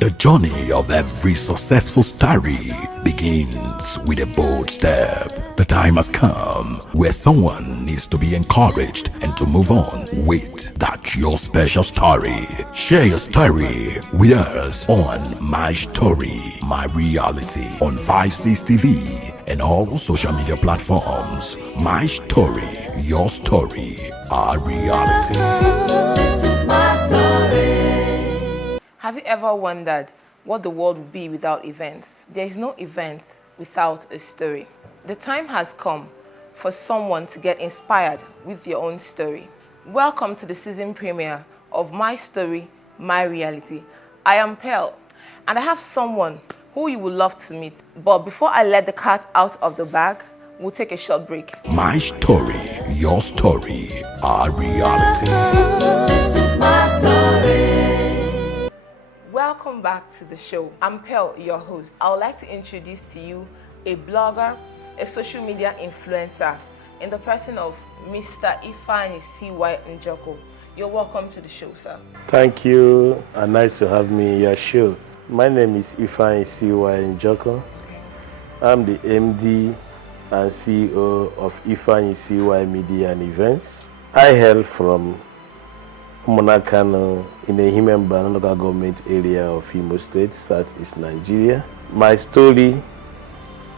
The journey of every successful story begins with a bold step. The time has come where someone needs to be encouraged and to move on. Wait, that's your special story. Share your story with us on My Story, My Reality on 560TV and all social media platforms. My Story, your story, our reality. This is my story. Have you ever wondered what the world would be without events? There is no event without a story. The time has come for someone to get inspired with your own story. Welcome to the season premiere of My Story, My Reality. I am Pearl, and I have someone who you would love to meet. But before I let the cat out of the bag, we'll take a short break. My Story, your story, our reality. This is my story. Welcome back to the show. I'm Pearl, your host. I would like to introduce to you a blogger, a social media influencer, in the person of Mr. Ifeanyi C.Y. Njoko. You're welcome to the show, sir. Thank you, and nice to have me in your show. My name is Ifeanyi C.Y. Njoko. I'm the MD and CEO of Ifeanyi C.Y. Media and Events. I hail from Monakano in the Himemba local government area of Imo State, Southeast Nigeria. My story,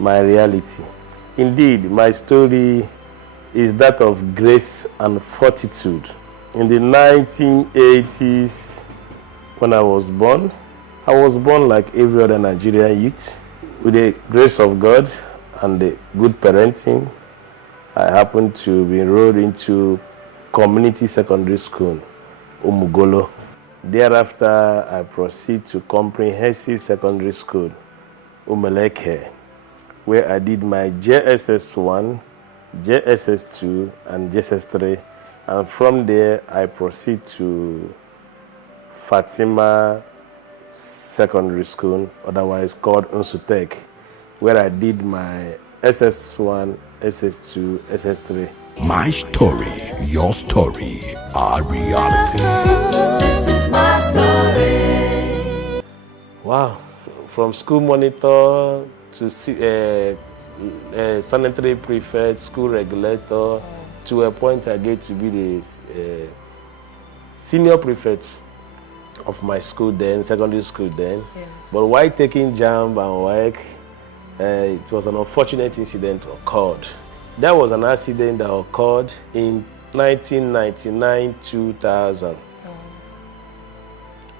my reality. Indeed, my story is that of grace and fortitude. In the 1980s, when I was born like every other Nigerian youth. With the grace of God and the good parenting, I happened to be enrolled into community secondary school, Umugolo. Thereafter, I proceed to comprehensive secondary school, Umeleke, where I did my JSS 1, JSS 2, and JSS 3. And from there, I proceed to Fatima Secondary School, otherwise called Unsutek, where I did my SS1, SS2, SS3. My Story, your story, our reality. This is my story. Wow, from school monitor to sanitary prefect, school regulator, to a point I get to be the senior prefect of my school then, secondary school then. Yes. But while taking JAMB and work, it was an unfortunate incident occurred. That was an accident that occurred in 1999-2000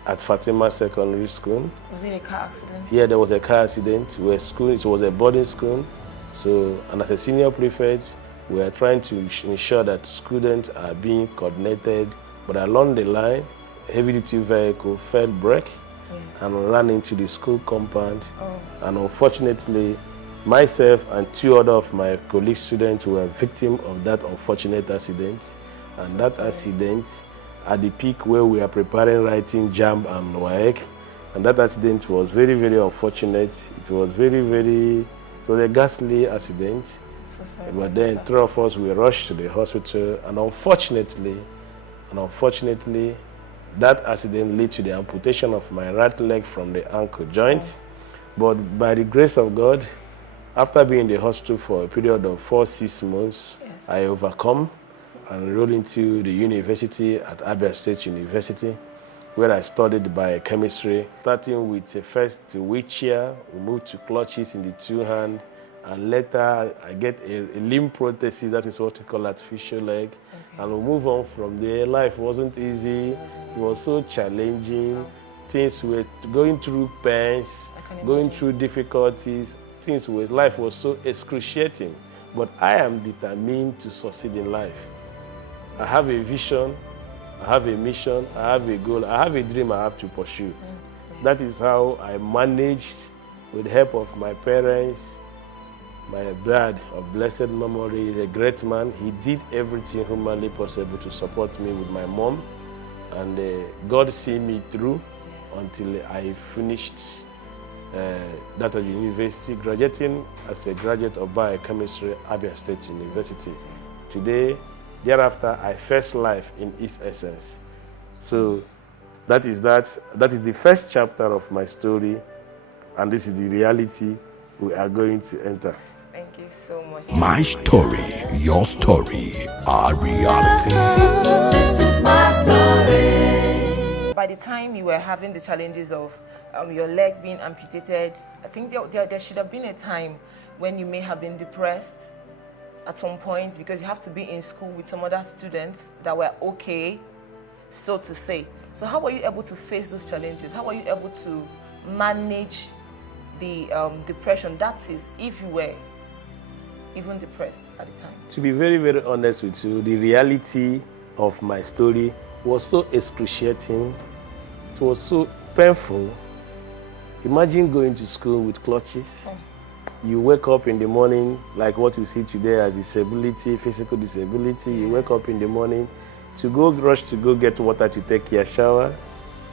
at Fatima Secondary School. Was it a car accident? Yeah, there was a car accident where school, it was a boarding school. So, and as a senior prefect, we are trying to ensure that students are being coordinated, but along the line, a heavy-duty vehicle failed brake and ran into the school compound. And unfortunately, myself and two other of my colleague students were victims of that unfortunate accident. And that accident, at the peak where we are preparing writing JAMB and WAEC, and that accident was very, very unfortunate. It was it was a ghastly accident. So sorry. But then three of us, we rushed to the hospital, and unfortunately, that accident led to the amputation of my right leg from the ankle joint. But by the grace of God, after being in the hospital for a period of 4-6 months, I overcome and enrolled into the university at Abia State University, where I studied biochemistry, starting with the first wheelchair, we moved to clutches in the two hands, and later I get a limb prosthesis, that is what we call artificial leg. And we move on from there. Life wasn't easy, it was so challenging. Things were going through pains, going through difficulties. Life was so excruciating. But I am determined to succeed in life. I have a vision, I have a mission, I have a goal, I have a dream I have to pursue. That is how I managed, with the help of my parents. My dad, of blessed memory, is a great man. He did everything humanly possible to support me with my mom. And God see me through until I finished that at university, graduating as a graduate of biochemistry, Abia State University. Today, thereafter, I first life in East Essence. So That is the first chapter of my story, and this is the reality we are going to enter. Thank you so much. My story, your story, our reality. This is my story. By the time you were having the challenges of your leg being amputated, I think there should have been a time when you may have been depressed at some point, because you have to be in school with some other students that were okay, so to say. So how were you able to face those challenges? How were you able to manage the depression? That is, if you were even depressed at the time. To be very, very honest with you, the reality of my story was so excruciating. It was so painful. Imagine going to school with clutches. You wake up in the morning, like what you see today as disability, physical disability. You wake up in the morning to go rush to go get water to take your shower,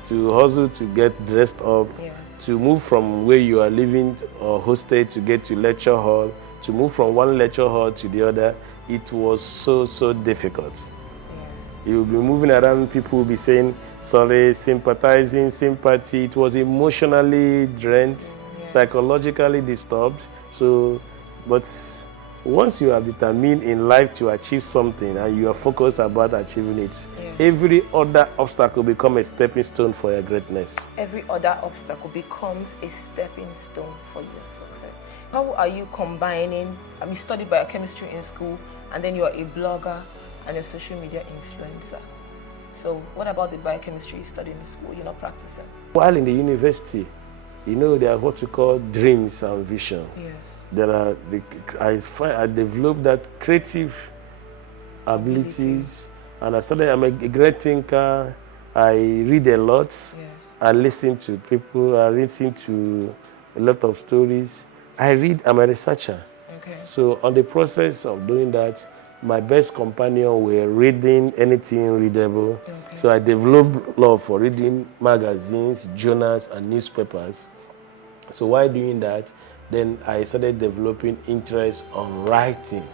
to hustle to get dressed up, Yes. to move from where you are living or hosted to get to lecture hall, to move from one lecture hall to the other. It was so difficult. Yes. You'll be moving around, people will be saying sorry, sympathizing, sympathy. It was emotionally drained, Yes. psychologically disturbed. So, but once you have determined in life to achieve something and you are focused about achieving it, Yes. every other obstacle becomes a stepping stone for your greatness. Every other obstacle becomes a stepping stone for your success. How are you combining, you studied biochemistry in school, and then you are a blogger and a social media influencer. So what about the biochemistry you studied in school? You're not practicing? While in the university, there are what we call dreams and vision. Yes. There are, I developed that creative abilities, and I'm a great thinker. I read a lot. Yes. I listen to people. I listen to a lot of stories. I'm a researcher. Okay. So on the process of doing that, my best companion were reading anything readable. Okay. So I developed love for reading magazines, journals, and newspapers. So while doing that, then I started developing interest on writing.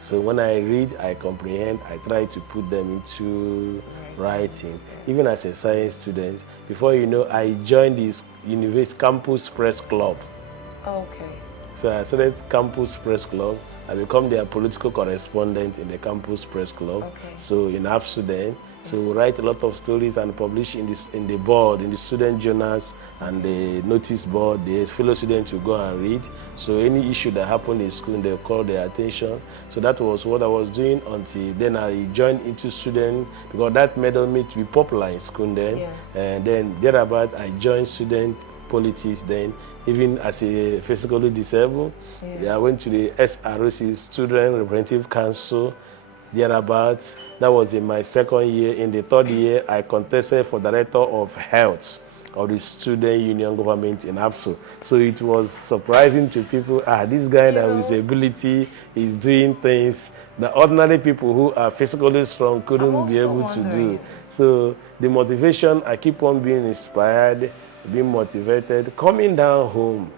So when I read, I comprehend, I try to put them into writing. Yes. Even as a science student, before you know, I joined this University Campus Press Club. Okay. So I started Campus Press Club. I become their political correspondent in the Campus Press Club. Okay. So in Amsterdam. So we write a lot of stories and publish in the board, in the student journals and the notice board. The fellow students will go and read. So any issue that happened in school, they'll call their attention. So that was what I was doing until then I joined into student, because that made me to be popular in school then. Yes. And then thereabout I joined student politics then, even as a physically disabled. Yeah. I went to the SROC, Student Representative Council, thereabout. That was in my second year. In the third year, I contested for Director of Health of the Student Union Government in APSO. So it was surprising to people, this guy that with ability is doing things that ordinary people who are physically strong couldn't be able to do. So the motivation, I keep on being inspired, being motivated. Coming down home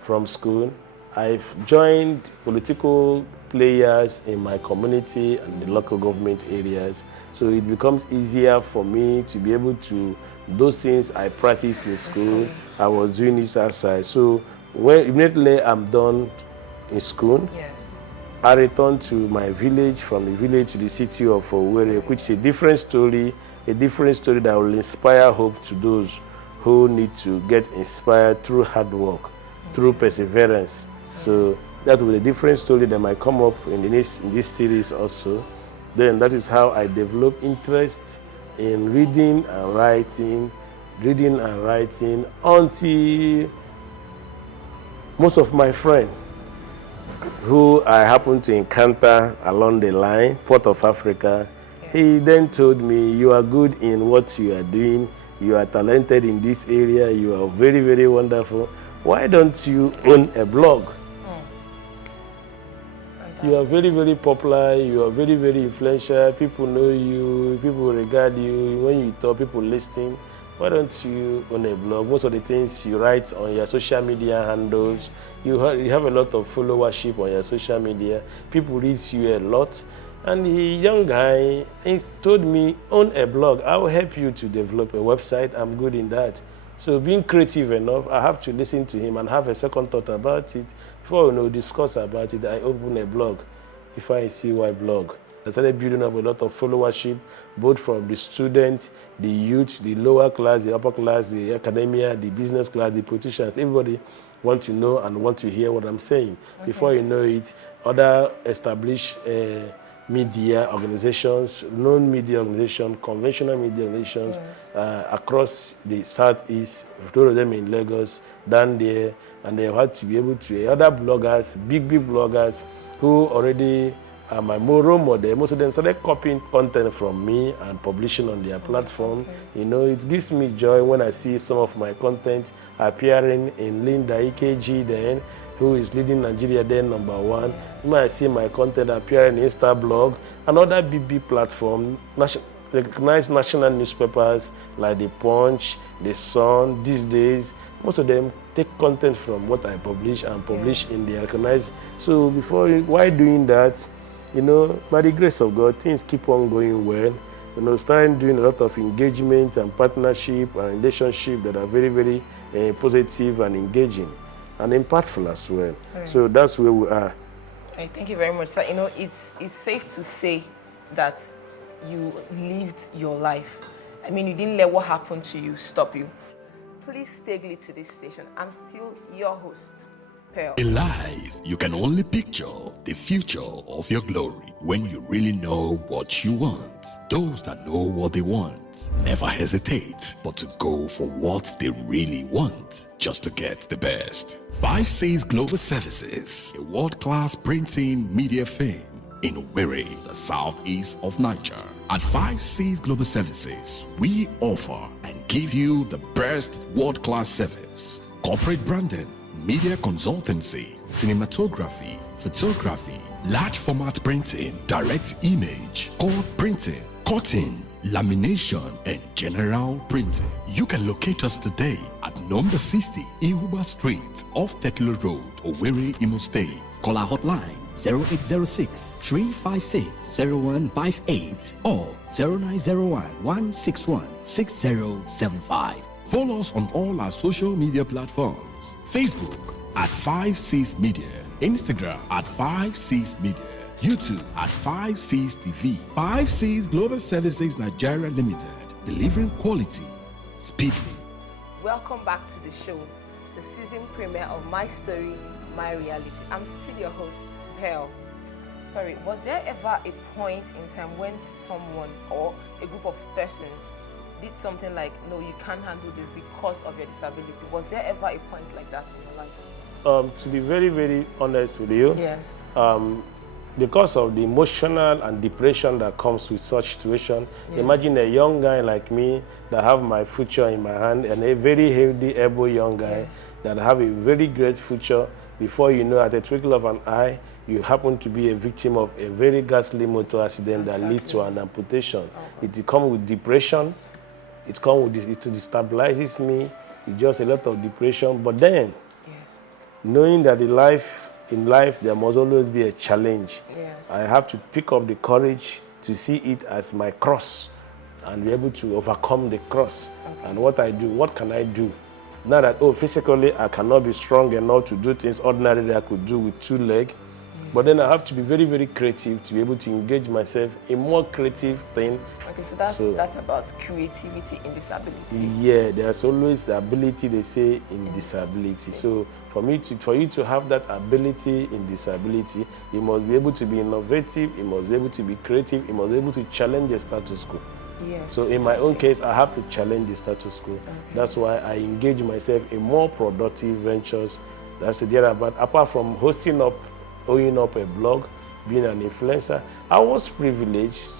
from school, I've joined political players in my community and the local government areas. So it becomes easier for me to be able to, those things I practiced in school, I was doing this outside. So when immediately I'm done in school, Yes. I return to my village, from the village to the city of Owerri, which is a different story that will inspire hope to those who need to get inspired through hard work, through perseverance. So that was a different story that might come up in this series also. Then that is how I developed interest in reading and writing until most of my friends who I happened to encounter along the line, Port of Africa, he then told me, you are good in what you are doing, you are talented in this area, you are very, very wonderful. Why don't you own a blog? You are very, very popular, you are very, very influential, people know you, people regard you, when you talk, people listen. Why don't you own a blog? Most of the things you write on your social media handles, you have a lot of followership on your social media, people read you a lot, And the young guy, he told me, own a blog. I will help you to develop a website. I'm good in that. So being creative enough, I have to listen to him and have a second thought about it. Before discuss about it, I open a blog, If I See Why blog. I started building up a lot of followership, both from the students, the youth, the lower class, the upper class, the academia, the business class, the politicians. Everybody want to know and want to hear what I'm saying. Okay. Before you know it, other established media organizations, non-media organizations, conventional media organizations across the southeast, two of them in Lagos, down there, and they had to be able to, other bloggers, big bloggers who already are my role model. Most of them started copying content from me and publishing on their platform. Okay. It gives me joy when I see some of my content appearing in Linda EKG then, who is leading Nigeria then #1. When I see my content appear in Instablog, another BB platform, recognized national newspapers like The Punch, The Sun, these days, most of them take content from what I publish and publish in the recognized. So while doing that, by the grace of God, things keep on going well. Starting doing a lot of engagement and partnership and relationship that are very, very positive and engaging and impactful as well. Right. So that's where we are. Right, thank you very much, sir. It's safe to say that you lived your life. I mean, you didn't let what happened to you stop you. Please stay glued to this station. I'm still your host, Pearl. In life, you can only picture the future of your glory when you really know what you want. Those that know what they want never hesitate but to go for what they really want, just to get the best. 5Cs Global Services, a world-class printing media firm in Owerri, the southeast of Nigeria. At 5Cs Global Services, we offer and give you the best world-class service: corporate branding, media consultancy, cinematography, photography, large format printing, direct image, code printing, cutting, lamination, and general printing. You can locate us today at number 60 Ihuba Street off Teklo Road, Owerri, Imo State. Call our hotline 0806 356 0158 or 0901 161 6075. Follow us on all our social media platforms. Facebook at 5Cs Media, Instagram at 5Cs Media, YouTube at 5Cs TV. 5Cs Global Services Nigeria Limited, delivering quality speedily. Welcome back to the show, the season premiere of My Story, My Reality. I'm still your host, Pearl. Sorry, was there ever a point in time when someone or a group of persons did something like, no, you can't handle this because of your disability? Was there ever a point like that in your life? To be very, very honest with you, yes. Because of the emotional and depression that comes with such situation, yes. Imagine a young guy like me that have my future in my hand, and a very healthy, able young guy yes. that have a very great future. Before you know, at a twinkle of an eye, you happen to be a victim of a very ghastly motor accident that leads to an amputation. Okay. It comes with depression. It destabilizes me. It's just a lot of depression. But then, yes. knowing that in life there must always be a challenge. Yes. I have to pick up the courage to see it as my cross and be able to overcome the cross. Okay. And what I do, what can I do? Not that, physically I cannot be strong enough to do things ordinarily I could do with 2 legs. But then I have to be very, very creative to be able to engage myself in more creative thing. Okay, so that's about creativity in disability. Yeah, there's always the ability, they say, in disability. Okay. So for you to have that ability in disability, you must be able to be innovative, you must be able to be creative, you must be able to challenge the status quo. Yes. So in my own case, I have to challenge the status quo. Okay. That's why I engage myself in more productive ventures. That's the other. But apart from owning up a blog, being an influencer, I was privileged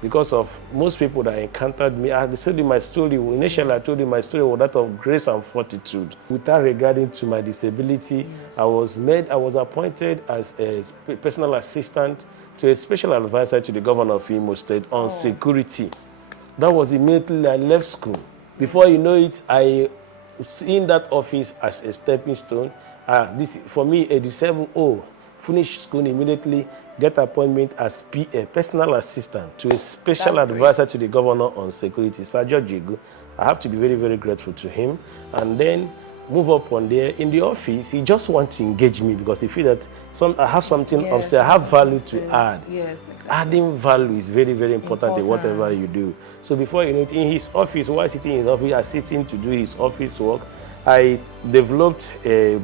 because of most people that encountered me. I told you my story. Initially, I told you my story was that of grace and fortitude. Without regarding to my disability, yes. I was appointed as a personal assistant to a special advisor to the governor of Imo State on security. That was immediately I left school. Before you know it, I was in that office as a stepping stone. This for me, 87, finish school immediately, get appointment as PA, personal assistant, to a special That's advisor great. to the governor on security, Sir George Ego. I have to be very, very grateful to him. And then move up on there. In the office, he just wants to engage me because he feels that I have something Yes, upstairs, I have value to upstairs. add. Yes, exactly. Adding value is very, very important in whatever you do. So before you know it, in his office, while sitting in his office, assisting to do his office work, I developed a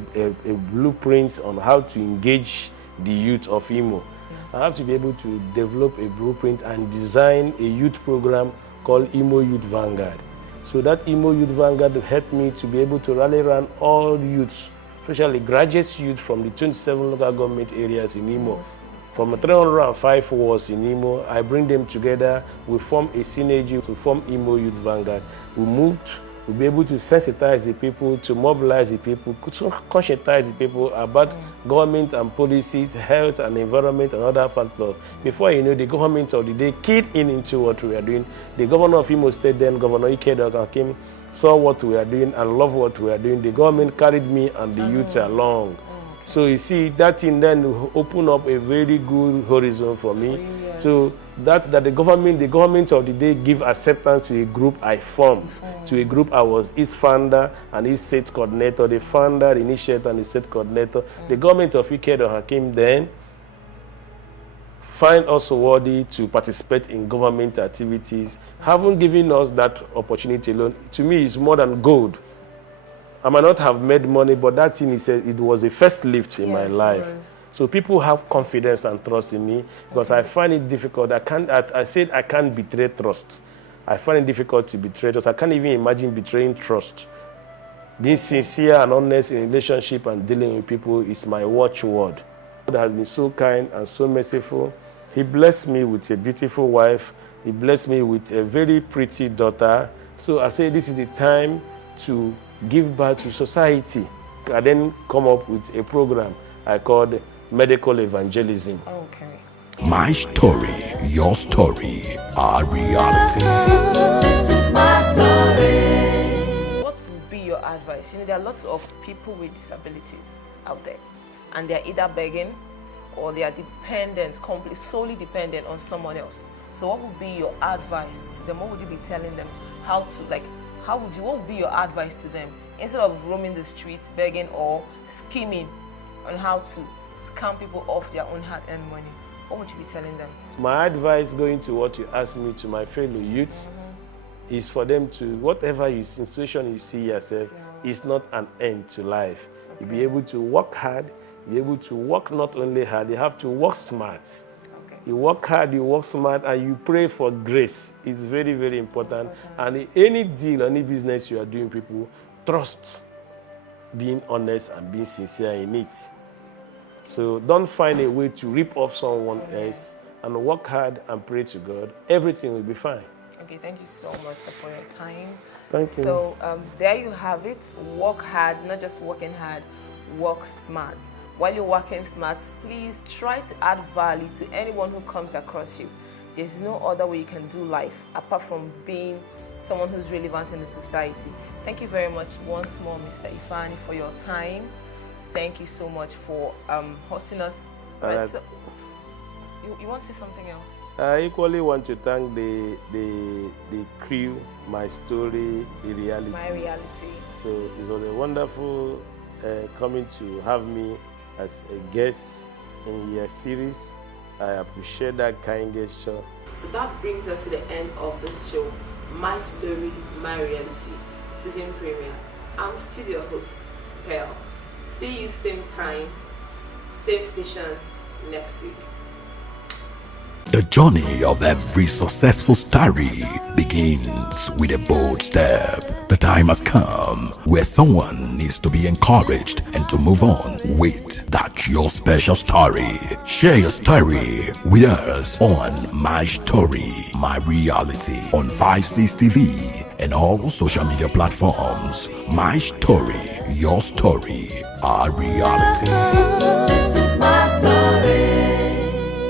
blueprint on how to engage the youth of Imo. Yes. I have to be able to develop a blueprint and design a youth program called Imo Youth Vanguard. So that Imo Youth Vanguard helped me to be able to rally around all youths, especially graduate youth from the 27 local government areas in Imo. Yes. From 305 wards in Imo, I bring them together, we form a synergy to form Imo Youth Vanguard. We'll be able to sensitize the people, to mobilize the people, to conscientize the people about government and policies, health and environment and other factors. Before you know, the government of the day keyed into what we are doing. The governor of Imo State then, Governor Ike Hakim, saw what we are doing and loved what we are doing. The government carried me and the youth along. So you see, that thing then opened up a very good horizon for me. Yes. So that the government of the day give acceptance to a group I formed. To a group I was its founder and its state coordinator, the founder, the initiator, and the state coordinator. The government of Ike Hakim then find us worthy to participate in government activities, haven't given us that opportunity alone. To me, it's more than gold. I might not have made money, but that thing it was a first lift in my life. So people have confidence and trust in me because I find it difficult. I said I can't betray trust. I find it difficult to betray trust. I can't even imagine betraying trust. Being sincere and honest in relationship and dealing with people is my watchword. God has been so kind and so merciful. He blessed me with a beautiful wife. He blessed me with a very pretty daughter. So I say this is the time to give back to society. I then come up with a program I called Medical Evangelism. Okay. My story, your story, our reality. This is my story. What would be your advice? There are lots of people with disabilities out there, and they're either begging or they are dependent, solely dependent on someone else. So what would be your advice to them? What would you be telling them? What would be your advice to them instead of roaming the streets begging or scheming on how to scam people off their own hard-earned money? What would you be telling them? My advice, going to what you asked me, to my fellow youths, is for them to, whatever situation you see yourself, is not an end to life. You'll be able to work hard, be able to work not only hard, you have to work smart. You work hard, you work smart, and you pray for grace. It's very, very important. And any deal, any business you are doing, people, trust being honest and being sincere in it. So don't find a way to rip off someone else, and work hard and pray to God. Everything will be fine. Okay, thank you so much for your time. Thank you. So there you have it. Work hard, not just working hard, work smart. While you're working smart, please try to add value to anyone who comes across you. There's no other way you can do life apart from being someone who's relevant in the society. Thank you very much once more, Mr. Ifani, for your time. Thank you so much for hosting us. Right, so you want to say something else? I equally want to thank the crew, My Story, The Reality. My Reality. So it was a wonderful coming to have me as a guest in your series. I appreciate that kind gesture. So that brings us to the end of this show, My Story, My Reality, season premiere. I'm still your host, Pearl. See you same time, same station next week. The journey of every successful story begins with a bold step. The time has come where someone needs to be encouraged and to move on with that your special story. Share your story with us on My Story, My Reality on 56 TV and all social media platforms. My Story, your story, our reality. This is my story.